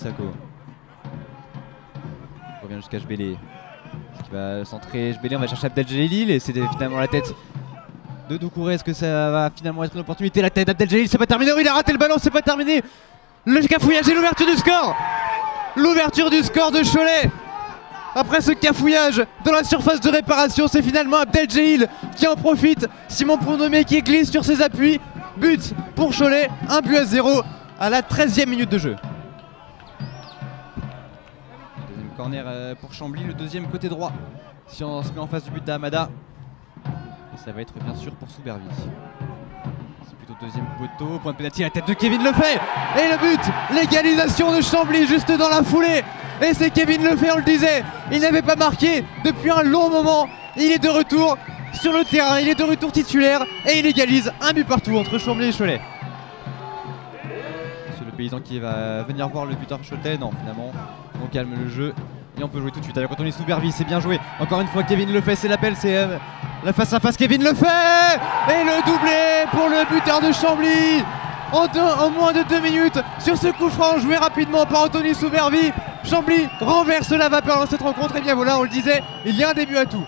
Sissako. Il revient jusqu'à Jbélé. Qui va centrer Jbélé, on va chercher Abdeljalil et c'est finalement la tête de Doucouré. Est-ce que ça va finalement être une opportunité? La tête d'Abdeljalil, c'est pas terminé. Oui, il a raté le ballon, c'est pas terminé. Le cafouillage et l'ouverture du score. L'ouverture du score de Cholet. Après ce cafouillage dans la surface de réparation, c'est finalement Abdeljalil qui en profite. Simon Prondomé qui glisse sur ses appuis. But pour Cholet, 1-0 à la 13e minute de jeu. Deuxième corner pour Chambly, le deuxième côté droit. Si on se met en face du but d'Hamada. Et ça va être bien sûr pour Soubervi. C'est plutôt deuxième poteau, point de pénalty, la tête de Kevin Lefebvre. Et le but, l'égalisation de Chambly juste dans la foulée. Et c'est Kevin Lefebvre, on le disait, il n'avait pas marqué depuis un long moment. Il est de retour sur le terrain, il est de retour titulaire et il égalise un but partout entre Chambly et Cholet. C'est le paysan qui va venir voir le buteur choletais. Non, finalement, on calme le jeu et on peut jouer tout de suite. Alors quand on est Soubervi, c'est bien joué. Encore une fois, Kevin Lefebvre, c'est l'appel, c'est la face à face. Kevin Lefebvre et le doublé pour le buteur de Chambly. En moins de 2 minutes sur ce coup franc joué rapidement par Anthony Soubervi. Chambly renverse la vapeur dans cette rencontre. Et bien voilà, on le disait, il y a un début à tout.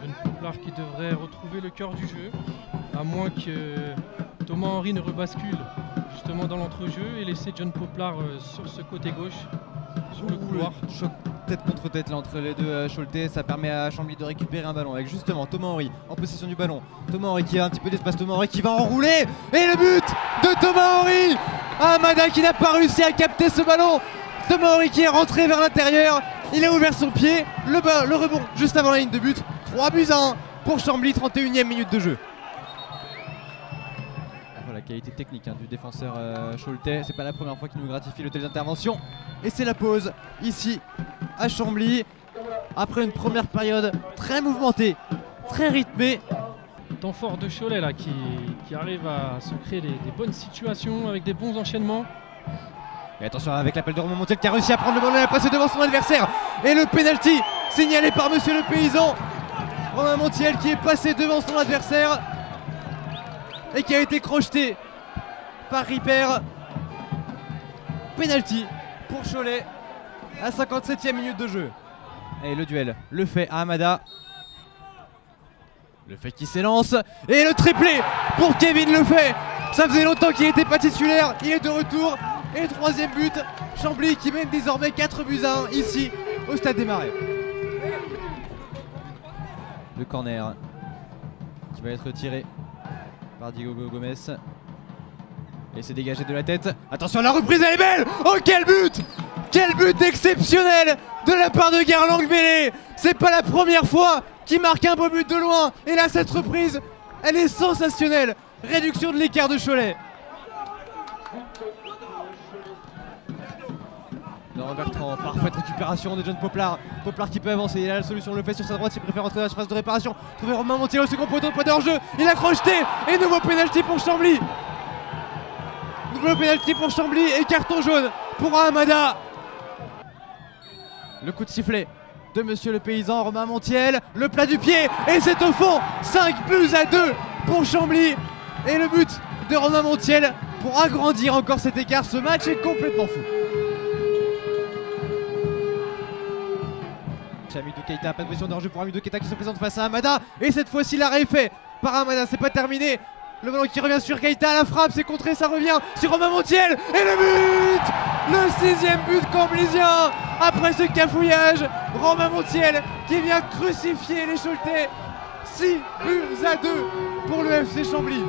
John Poplard qui devrait retrouver le cœur du jeu, à moins que Thomas Henry ne rebascule justement dans l'entrejeu et laisser John Poplard sur ce côté gauche, sur le couloir. Choc tête contre tête là entre les deux Choletais, ça permet à Chambly de récupérer un ballon avec justement Thomas Henry en possession du ballon. Thomas Henry qui a un petit peu d'espace, Thomas Henry qui va enrouler et le but de Thomas Henry. Hamada qui n'a pas réussi à capter ce ballon. Thomas Henry qui est rentré vers l'intérieur, il a ouvert son pied, le rebond juste avant la ligne de but. 3-1 pour Chambly, 31e minute de jeu. La qualité technique du défenseur choletais, c'est pas la première fois qu'il nous gratifie de telles interventions. Et c'est la pause ici à Chambly après une première période très mouvementée, très rythmée. Temps fort de Cholet là qui arrive à se créer des bonnes situations avec des bons enchaînements. Et attention avec l'appel de Romain Montiel qui a réussi à prendre le ballon et à passer devant son adversaire. Et le penalty signalé par Monsieur le Paysan. Romain Montiel qui est passé devant son adversaire et qui a été crocheté par Ripper. Penalty pour Cholet à 57e minute de jeu. Et le duel, le fait à Hamada. Le fait qui s'élance et le triplé pour Kevin Lefebvre. Ça faisait longtemps qu'il n'était pas titulaire, il est de retour. Et le troisième but, Chambly qui mène désormais 4-1 ici au Stade des Marais. Le corner qui va être tiré par Diego Gomez. Et c'est dégagé de la tête. Attention, la reprise elle est belle. Oh quel but! Quel but exceptionnel de la part de Garlang Bélé. C'est pas la première fois qu'il marque un beau but de loin. Et là cette reprise, elle est sensationnelle. Réduction de l'écart de Cholet. Laurent Bertrand, parfaite récupération de John Poplard. Poplard qui peut avancer, il a la solution, le fait sur sa droite, il préfère entrer dans la surface de réparation. Trouver Romain Montiel au second poteau, pas de hors-jeu. Il a crocheté et nouveau pénalty pour Chambly. Nouveau pénalty pour Chambly et carton jaune pour Hamada. Le coup de sifflet de Monsieur le Paysan, Romain Montiel, le plat du pied et c'est au fond. 5-2 pour Chambly et le but de Romain Montiel pour agrandir encore cet écart. Ce match est complètement fou. Hamidou Keita, pas de position de hors-jeu pour Hamidou Keita qui se présente face à Hamada. Et cette fois-ci l'arrêt est fait par Hamada, c'est pas terminé. Le ballon qui revient sur Keita, la frappe, c'est contré, ça revient sur Romain Montiel. Et le but! Le 6e but camblisien. Après ce cafouillage, Romain Montiel qui vient crucifier les Choletais. 6-2 pour le FC Chambly.